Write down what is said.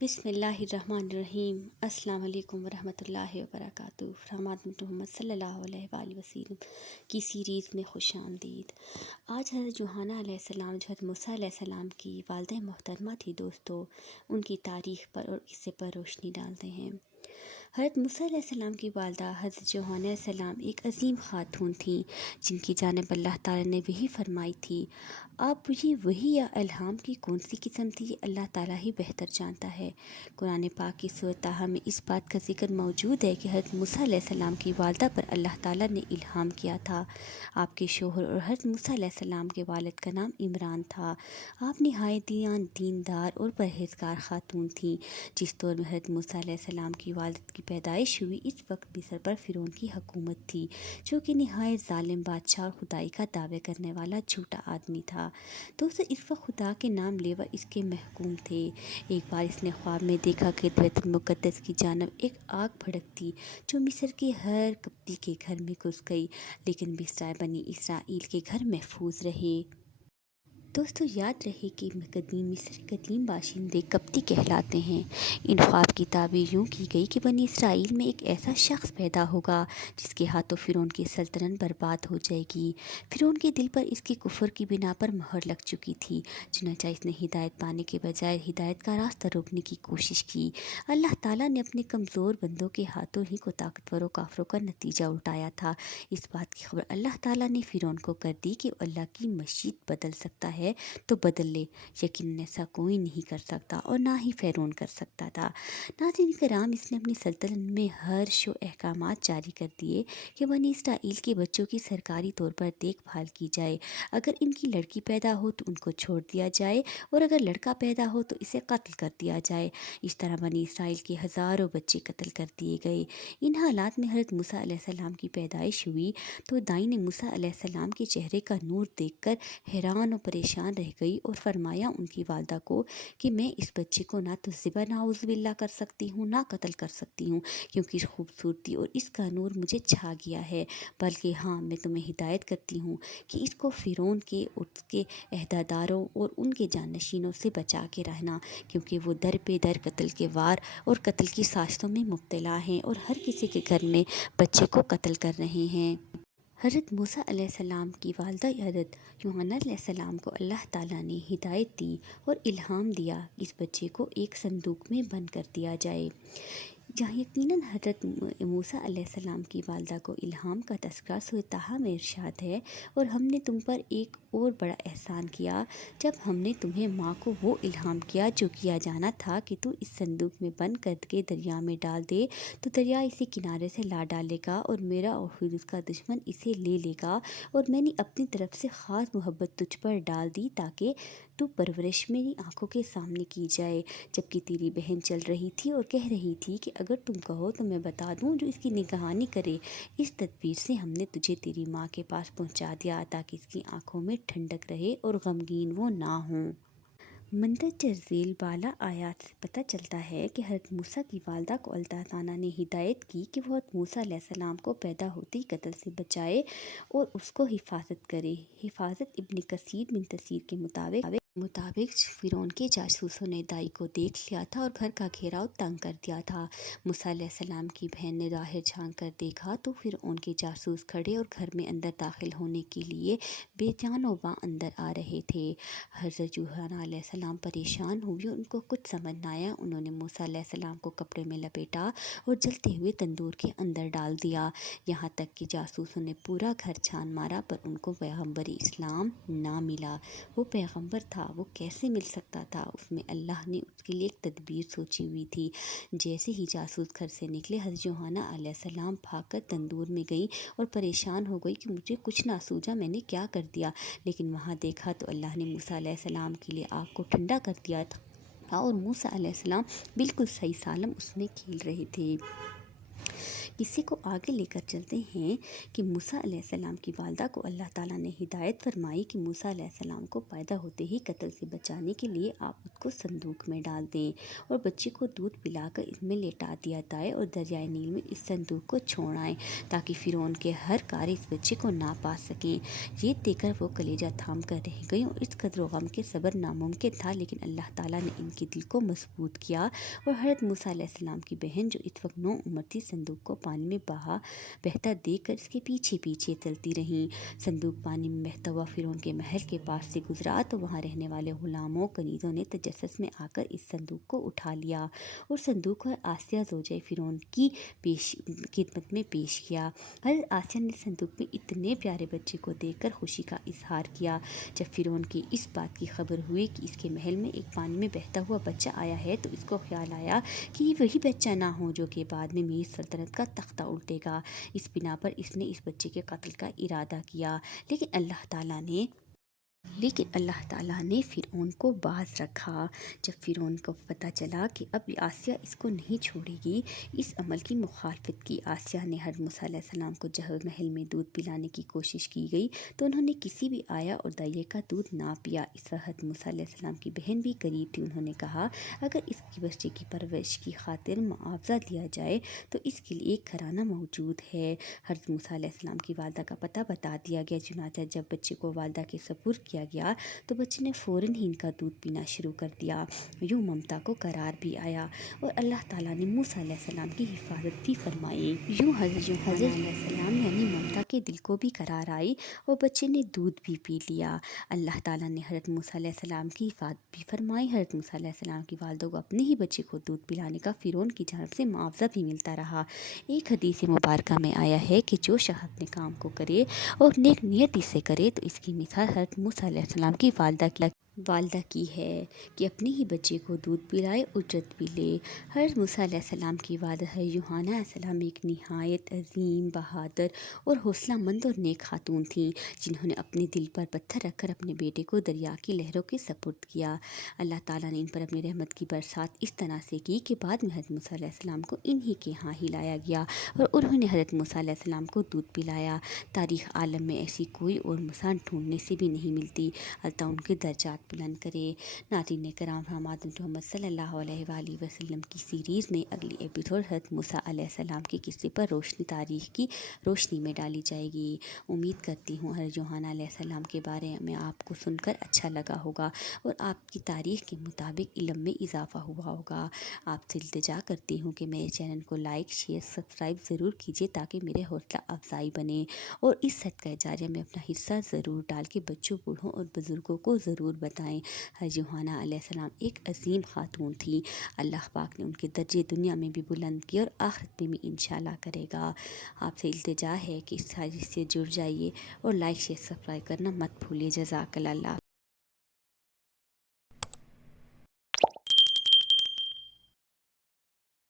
بسم اللہ الرحمن الرحیم۔ السلام علیکم ورحمۃ اللہ وبرکاتہ۔ فرامات محمد صلی اللہ علیہ وآلہ وسلم کی سیریز میں خوش آمدید۔ آج حضرت یوحنا علیہ السلام جو حضرت موسیٰ علیہ السلام کی والدہ محترمہ تھی دوستو، ان کی تاریخ پر اور قصے پر روشنی ڈالتے ہیں۔ حضرت موسیٰ علیہ السلام کی والدہ حضرت یوحنا علیہ السلام ایک عظیم خاتون تھیں، جن کی جانب اللہ تعالیٰ نے وحی فرمائی تھی۔ آپ مجھے وحی یا الہام کی کون سی قسم تھی، یہ اللہ تعالیٰ ہی بہتر جانتا ہے۔ قرآن پاک کی سورۃ طٰہٰ میں اس بات کا ذکر موجود ہے کہ حضرت موسیٰ علیہ السلام کی والدہ پر اللہ تعالیٰ نے الہام کیا تھا۔ آپ کے شوہر اور حضرت موسیٰ علیہ السلام کے والد کا نام عمران تھا۔ آپ نہایت دیندار اور پرہیزگار خاتون تھیں۔ جس دور میں حضرت موسیٰ علیہ السلام کی والد کی پیدائش ہوئی، اس وقت مصر پر فرعون کی حکومت تھی، جو کہ نہایت ظالم بادشاہ اور خدائی کا دعوے کرنے والا جھوٹا آدمی تھا۔ دوستو، اس وقت خدا کے نام لیوا اس کے محکوم تھے۔ ایک بار اس نے خواب میں دیکھا کہ بیت المقدس کی جانب ایک آگ بھڑکتی، جو مصر کے ہر کپتی کے گھر میں گھس گئی، لیکن بنی اسرائیل کے گھر محفوظ رہے۔ دوستو، یاد رہے کہ مصر قدیم باشندے کپتی کہلاتے ہیں۔ ان خواب کی تعبیر یوں کی گئی کہ بنی اسرائیل میں ایک ایسا شخص پیدا ہوگا جس کے ہاتھوں فرعون کی سلطنت برباد ہو جائے گی۔ فرعون کے دل پر اس کی کفر کی بنا پر مہر لگ چکی تھی، چنانچہ اس نے ہدایت پانے کے بجائے ہدایت کا راستہ روکنے کی کوشش کی۔ اللہ تعالیٰ نے اپنے کمزور بندوں کے ہاتھوں ہی کو طاقتوروں کافروں کا نتیجہ الٹایا تھا۔ اس بات کی خبر اللہ تعالیٰ نے فرعون کو کر دی کہ اللہ کی مشیت بدل سکتا ہے تو بدل لے۔ یقیناً ایسا کوئی نہیں کر سکتا اور نہ ہی فرعون کر سکتا تھا۔ ناظرین کرام، اس نے اپنی سلطنت میں ہر شو احکامات جاری کر دیے کہ بنی اسرائیل کے بچوں کی سرکاری طور پر دیکھ بھال کی جائے۔ اگر ان کی لڑکی پیدا ہو تو ان کو چھوڑ دیا جائے، اور اگر لڑکا پیدا ہو تو اسے قتل کر دیا جائے۔ اس طرح بنی اسرائیل کے ہزاروں بچے قتل کر دیے گئے۔ ان حالات میں حضرت موسیٰ علیہ السلام کی پیدائش ہوئی تو دائی نے موسیٰ علیہ السلام کے چہرے کا نور دیکھ کر حیران و پریشان رہ گئی اور فرمایا ان کی والدہ کو کہ میں اس بچے کو نہ تو ذبح نعوذ باللہ کر سکتی ہوں، نہ قتل کر سکتی ہوں، کیونکہ اس خوبصورتی اور اس کا نور مجھے چھا گیا ہے، بلکہ ہاں، میں تمہیں ہدایت کرتی ہوں کہ اس کو فرعون کے اور اس کے عہدیداروں اور ان کے جانشینوں سے بچا کے رہنا، کیونکہ وہ در پہ در قتل کے وار اور قتل کی سازشوں میں مبتلا ہیں اور ہر کسی کے گھر میں بچے کو قتل کر رہے ہیں۔ حضرت موسیٰ علیہ السلام کی والدہ حضرت یوحنا علیہ السلام کو اللہ تعالیٰ نے ہدایت دی اور الہام دیا کہ اس بچے کو ایک صندوق میں بند کر دیا جائے۔ جہاں یقیناً حضرت موسیٰ علیہ السلام کی والدہ کو الہام کا تذکرہ سورۃ طٰہٰ میں ارشاد ہے، اور ہم نے تم پر ایک اور بڑا احسان کیا جب ہم نے تمہیں ماں کو وہ الہام کیا جو کیا جانا تھا کہ تو اس صندوق میں بند کر کے دریا میں ڈال دے، تو دریا اسے کنارے سے لا ڈالے گا اور میرا اور پھر اس کا دشمن اسے لے لے گا، اور میں نے اپنی طرف سے خاص محبت تجھ پر ڈال دی تاکہ تو پرورش میری آنکھوں کے سامنے کی جائے، جبکہ تیری بہن چل رہی تھی اور کہہ رہی تھی کہ اگر تم کہو تو میں بتا دوں جو اس کی نگہبانی کرے۔ اس تدبیر سے ہم نے تجھے تیری ماں کے پاس پہنچا دیا تاکہ اس کی آنکھوں میں ٹھنڈک رہے اور غمگین وہ نہ ہوں۔ مندرجہ ذیل بالا آیات سے پتہ چلتا ہے کہ حضرت موسیٰ کی والدہ کو اللہ تعالیٰ نے ہدایت کی کہ وہ حضرت موسیٰ علیہ السلام کو پیدا ہوتے ہی قتل سے بچائے اور اس کو حفاظت کرے۔ حفاظت ابن کثیر بن تفسیر کے مطابق فرعون کے جاسوسوں نے دائی کو دیکھ لیا تھا اور گھر کا گھیراؤ تنگ کر دیا تھا۔ موسیٰ علیہ السلام کی بہن نے باہر جھانک کر دیکھا تو فرعون کے جاسوس کھڑے اور گھر میں اندر داخل ہونے کے لیے بے جان و باں اندر آ رہے تھے۔ حضرت یوحنا علیہ السلام پریشان ہوئی اور ان کو کچھ سمجھ نہ آیا۔ انہوں نے موسیٰ علیہ السلام کو کپڑے میں لپیٹا اور جلتے ہوئے تندور کے اندر ڈال دیا، یہاں تک کہ جاسوسوں نے پورا گھر چھان مارا پر ان کو پیغمبر اسلام نہ ملا۔ وہ پیغمبر تھا، وہ کیسے مل سکتا تھا؟ اس میں اللہ نے اس کے لیے ایک تدبیر سوچی ہوئی تھی۔ جیسے ہی جاسوس گھر سے نکلے، حضرت یوحنا علیہ السلام بھاگ کر تندور میں گئی اور پریشان ہو گئی کہ مجھے کچھ نہ سوجا، میں نے کیا کر دیا، لیکن وہاں دیکھا تو اللہ نے موسیٰ علیہ السلام کے لیے آگ کو ٹھنڈا کر دیا تھا اور موسیٰ علیہ السلام بالکل صحیح سالم اس میں کھیل رہے تھے۔ قصے کو آگے لے کر چلتے ہیں کہ موسیٰ علیہ السلام کی والدہ کو اللہ تعالیٰ نے ہدایت فرمائی کہ موسیٰ علیہ السلام کو پیدا ہوتے ہی قتل سے بچانے کے لیے آپ اس کو صندوق میں ڈال دیں اور بچے کو دودھ پلا کر اس میں لیٹا دیا جائے اور دریائے نیل میں اس صندوق کو چھوڑ آئیں تاکہ فرعون کے ہر کار اس بچے کو نہ پا سکیں۔ یہ دیکھ کر وہ کلیجہ تھام کر رہ گئیں اور اس قدر و غم کے صبر ناممکن تھا، لیکن اللہ تعالیٰ نے ان کے دل کو مضبوط کیا اور حضرت موسیٰ علیہ السلام کی بہن جو اس وقت 9 عمر تھی صندوق کو پانی میں بہتا دیکھ کر اس کے پیچھے پیچھے چلتی رہیں۔ صندوق پانی میں بہتا ہوا فرعون کے محل کے پاس سے گزرا تو وہاں رہنے والے غلاموں کنیزوں نے تجسس میں آ کر اس صندوق کو اٹھا لیا اور صندوق کو آسیہ زوجہ فرعون کی خدمت میں پیش کیا۔ حضرت آسیہ نے صندوق میں اتنے پیارے بچے کو دیکھ کر خوشی کا اظہار کیا۔ جب فرعون کی اس بات کی خبر ہوئی کہ اس کے محل میں ایک پانی میں بہتا ہوا بچہ آیا ہے تو اس کو خیال آیا کہ یہ وہی بچہ نہ ہو جو کہ بعد میں مصر سلطنت کا تختہ الٹے گا۔ اس بنا پر اس نے اس بچے کے قتل کا ارادہ کیا، لیکن اللہ تعالیٰ نے فرعون کو باز رکھا۔ جب فرعون کو پتہ چلا کہ اب آسیہ اس کو نہیں چھوڑے گی، اس عمل کی مخالفت کی۔ آسیہ نے حضرت موسیٰ علیہ السلام کو جب محل میں دودھ پلانے کی کوشش کی گئی تو انہوں نے کسی بھی آیا اور دائیے کا دودھ نہ پیا۔ اس وقت حضرت موسیٰ علیہ السلام کی بہن بھی قریب تھی۔ انہوں نے کہا اگر اس کی بچے کی پرورش کی خاطر معاوضہ دیا جائے تو اس کے لیے ایک گھرانہ موجود ہے۔ حضرت موسیٰ علیہ السلام کی والدہ کا پتہ بتا دیا گیا، چنانچہ جب بچے کو والدہ کے سپرد کیا گیا تو بچے نے فوراً ہی ان کا دودھ پینا شروع کر دیا۔ یوں ممتا کو قرار بھی آیا اور اللہ تعالیٰ نے موسیٰ علیہ السلام کی حفاظت بھی فرمائی۔ یوں حضرت علیہ السلام یعنی ممتا کے دل کو بھی قرار آئی اور بچے نے دودھ بھی پی لیا۔ اللہ تعالیٰ نے حضرت موسیٰ علیہ السلام کی حفاظت بھی فرمائی۔ حضرت موسیٰ علیہ السلام کی والدہ کو اپنے ہی بچے کو دودھ پلانے کا فرعون کی جانب سے معاوضہ بھی ملتا رہا۔ ایک حدیث مبارکہ میں آیا ہے کہ جو شخص اپنے کام کو کرے اور نیک نیتی سے کرے تو اس کی مثال حضرت موسیٰ علیہ السلام کی والدہ کی ہے کہ اپنے ہی بچے کو دودھ پلائے، اجرت بھی لے۔ حضرت موسیٰ علیہ السلام کی والدہ حضرت یوحنا علیہ السلام ایک نہایت عظیم، بہادر اور حوصلہ مند اور نیک خاتون تھیں، جنہوں نے اپنے دل پر پتھر رکھ کر اپنے بیٹے کو دریا کی لہروں کے سپرد کیا۔ اللہ تعالیٰ نے ان پر اپنی رحمت کی برسات اس طرح سے کی کہ بعد میں حضرت موسیٰ علیہ السلام کو انہی کے ہاں ہی لایا گیا اور انہوں نے حضرت موسیٰ علیہ السلام کو دودھ پلایا۔ تاریخ عالم میں ایسی کوئی اور مثال ڈھونڈنے سے بھی نہیں ملتی۔ اللہ ان کے درجات بلند کرے۔ ناظرین کرام، حضرت محمد صلی اللہ علیہ وآلہ وسلم کی سیریز میں اگلی ایپیسوڈ حضرت موسیٰ علیہ السلام کے قصے پر تاریخ کی روشنی میں ڈالی جائے گی۔ امید کرتی ہوں حضرت یوحنا علیہ السلام کے بارے میں آپ کو سن کر اچھا لگا ہوگا اور آپ کی تاریخ کے مطابق علم میں اضافہ ہوا ہوگا۔ آپ سے التجا کرتی ہوں کہ میرے چینل کو لائک، شیئر، سبسکرائب ضرور کیجیے تاکہ میرے حوصلہ افزائی بنے، اور اس صدقہ جاریہ میں اپنا حصہ ضرور ڈال کے بچوں، بوڑھوں اور بزرگوں کو ضرور بتائیں۔ حضرت یوحنا علیہ السلام ایک عظیم خاتون تھی۔ اللہ پاک نے ان کے درجے دنیا میں بھی بلند کیا اور آخرت میں بھی انشاءاللہ کرے گا۔ آپ سے التجا ہے کہ اس سازش سے جڑ جائیے اور لائک، شیئر، سبسکرائب کرنا مت بھولیے۔ جزاک اللہ۔